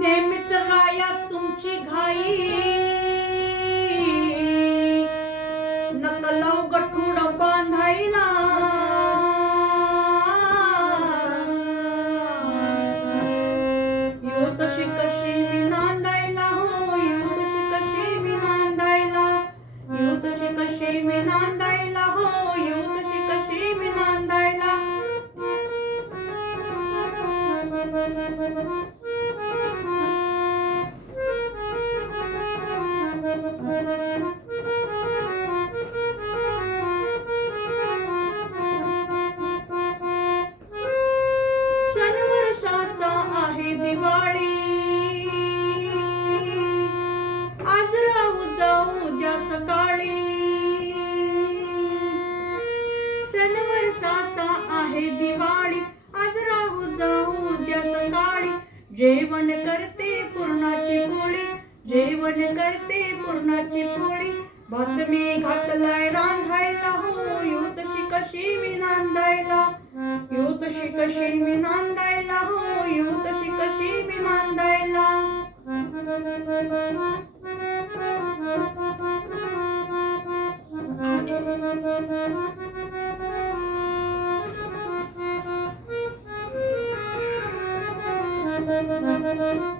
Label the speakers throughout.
Speaker 1: नेहमीच राया तुमची घाई. नकलाव गठुड बांधायला. येऊ तशी कशी मी नांदायला हो येऊ तशी कशी मी नांदायला. येऊ तशी कशी मी नांदायला हो येऊ तशी कशी मी नांदायला. वर्षाचा आहे दिवाळी. आज राहू जाऊ उद्या सकाळी. सण वर्षाचा आहे दिवाळी. आज राहू जाऊ उद्या सकाळी. जेवण करते पूर्णाची पोळी. जेवण करते पूर्णाची पोळी. भात मी घातलाय रांधायला हो तशी कशी मी नांदायला? कशी कशी मी नांदायला हो येऊ तशी कशी मी नांदायला you.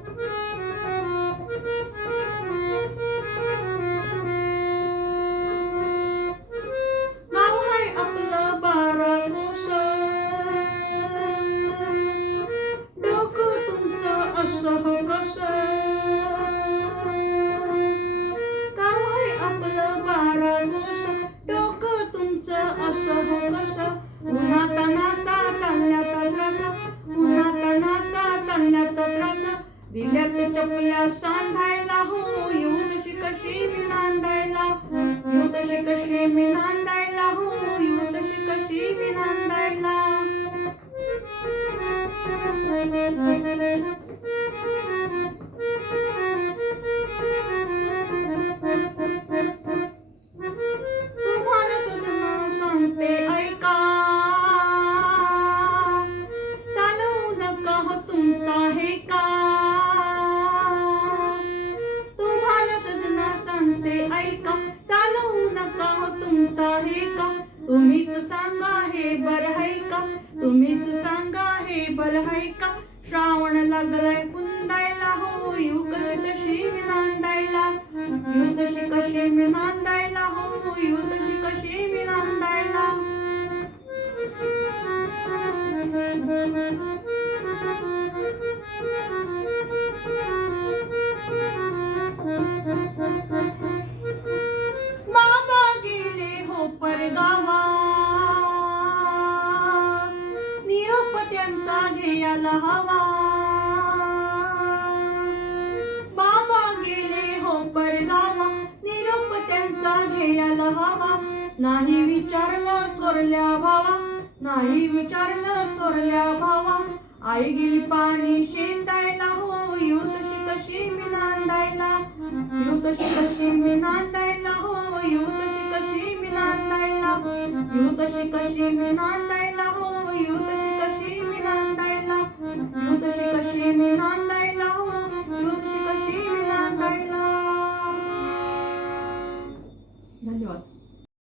Speaker 1: तुमचा हे का? तुम्हीच सांगा हे बर आहे का? तुम्हीच सांगा हे बरं आहे का? श्रावण लागलाय कुंदायला हो यू कशी तशी मिळांदायला यू तशी कशी मिळांदा त्यांचा हवा. बाबा गेले हो परगावा. निरोप त्यांचा घ्यायला हवा. नाही विचारलं कोरल्या भावा. नाही विचारलं कोरल्या भावा. आई गेली पाणी शेंदायला हो. येऊ तशी कशी मी नांदायला. येऊ तशी कशी मी नांदायला हो. येऊ तशी कशी मी नांदायला येऊ तशी कशी मी नांदायला हो. Любиш і каші не